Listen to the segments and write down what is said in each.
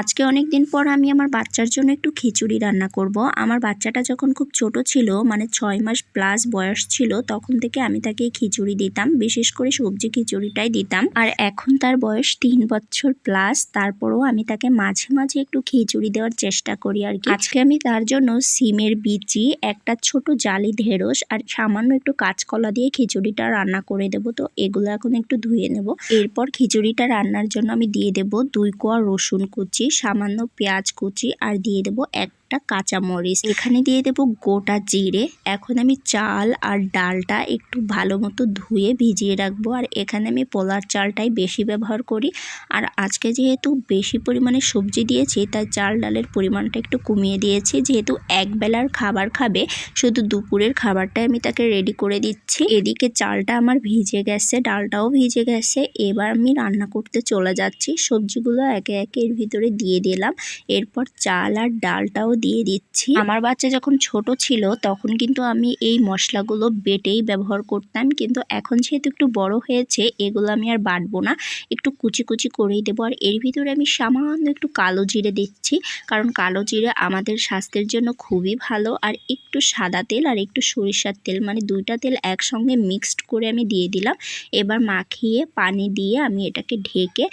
আজকে অনেক দিন পর আমি আমার বাচ্চার জন্য একটু খিচুড়ি রান্না করব। আমার বাচ্চাটা যখন খুব ছোট ছিল মানে ছয় মাস প্লাস বয়স ছিল, তখন থেকে আমি তাকে খিচুড়ি দিতাম। বিশেষ করে সবজি খিচুড়িটাই দিতাম। আর এখন তার বয়স তিন বছর প্লাস তারপরেও আমি তাকে মাঝে মাঝে একটু খিচুড়ি দেওয়ার চেষ্টা করি আর কি। আজকে আমি তার জন্য সিমের বিচি, একটা ছোট জালি ঢেঁড়স আর সামান্য একটু কাঁচকলা দিয়ে খিচুড়িটা রান্না করে দেব। তো এগুলো এখন একটু ধুয়ে নেব। এরপর খিচুড়িটা রান্নার জন্য আমি দিয়ে দেব দুই কোয়া রসুন কুচি সামান্য পেঁয়াজ কুচি আর দিয়ে দেব একটা কাঁচা মরিচ এখানে দিয়ে দেব গোটা জিরে। এখন আমি চাল আর ডালটা একটু ভালো মতো ধুয়ে ভিজিয়ে রাখব। আর এখানে আমি পোলার চালটাই বেশি ব্যবহার করি। আর আজকে যেহেতু বেশি পরিমাণে সবজি দিয়েছি, তাই চাল ডালের পরিমাণটা একটু কমিয়ে দিয়েছি। যেহেতু এক বেলার খাবার খাবে, শুধু দুপুরের খাবারটাই আমি তাকে রেডি করে দিচ্ছি। এদিকে চালটা আমার ভিজে গেছে, ডালটাও ভিজে গেছে। এবার আমি রান্না করতে চলে যাচ্ছি। সবজিগুলো একে একে এর ভিতরে দিয়ে দিলাম। এরপর চাল আর ডালটাও দিয়ে দিচ্ছি। আমার বাচ্চা যখন ছোট ছিল, তখন কিন্তু আমি এই মশলাগুলো বেটেই ব্যবহার করতাম। কিন্তু এখন যেহেতু একটু বড় হয়েছে, এগুলো আমি আর বাটবো না। একটু কুচি কুচি করেই দেবো। আর এর ভিতরে আমি সামান্য একটু কালো জিরে দিচ্ছি। কারণ কালো জিরে আমাদের স্বাস্থ্যের জন্য খুবই ভালো। আর একটু সাদা তেল আর একটু সরিষার তেল মানে দুইটা তেল একসঙ্গে মিক্সড করে আমি দিয়ে দিলাম। এবার মাখিয়ে পানি দিয়ে আমি এটাকে ঢেকে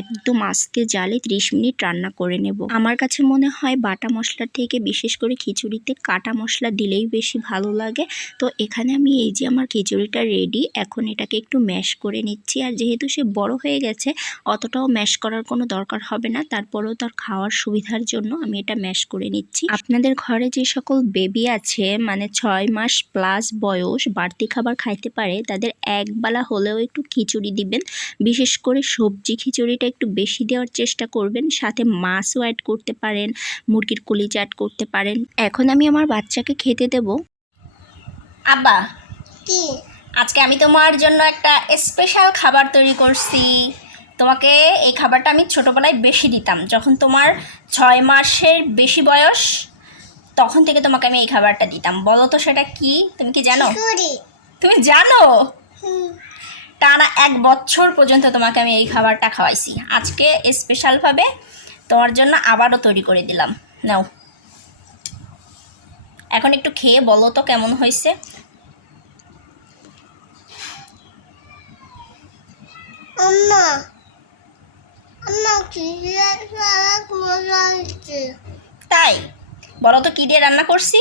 একদম আস্তে জালে ত্রিশ মিনিট রান্না করে নেব। আমার কাছে মনে হয় বাটা মশলার থেকে বিশেষ করে খিচুড়িতে কাটা মশলা দিলেই বেশি ভালো লাগে। তো এখানে আমি এই যে আমার খিচুড়িটা রেডি এখন এটাকে একটু ম্যাশ করে নিচ্ছি। আর যেহেতু সে বড় হয়ে গেছে, অতটাও ম্যাশ করার কোনো দরকার হবে না। তারপরেও তার খাওয়ার সুবিধার জন্য আমি এটা ম্যাশ করে নিচ্ছি। আপনাদের ঘরে যে সকল বেবি আছে মানে ছয় মাস প্লাস বয়স, বাড়তি খাবার খাইতে পারে, তাদের একবেলা হলেও একটু খিচুড়ি দিবেন। বিশেষ করে সবজি খিচুড়িটা একটু বেশি দেওয়ার চেষ্টা করবেন। সাথে মাছও অ্যাড করতে পারেন, মুরগির কলিজা অ্যাড করতে পারেন। এখন আমি আমার বাচ্চাকে খেতে দেব। আব্বা কি? আজকে আমি তোমার জন্য একটা স্পেশাল খাবার তৈরি করছি। তোমাকে এই খাবারটা আমি ছোটোবেলায় বেশি দিতাম। যখন তোমার ছয় মাসের বেশি বয়স তখন থেকে তোমাকে আমি এই খাবারটা দিতাম। বলো তো সেটা কি? তুমি কি জানো? তুমি জানো? টানা এক বছর পর্যন্ত তোমাকে আমি এই খাবারটা খাওয়াইছি। আজকে স্পেশালভাবে তোমার জন্য আবারও তৈরি করে দিলাম। নাও। এখন একটু খেয়ে বলো তো কেমন হয়েছে? তাই? বলো তো কী দিয়ে রান্না করছি?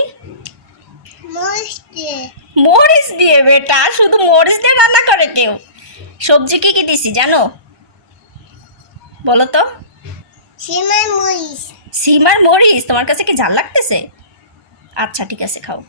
মস্তে মরিচ দিয়ে বেটা শুধু মরিচ দিয়ে রান্না করে কেউ? সবজি কি কি দিছি জানো? বলো তো। সীমায় মরিস সিম আর মরিচ তোমার কাছে কি ঝাল লাগতেছে? আচ্ছা ঠিক আছে খাও।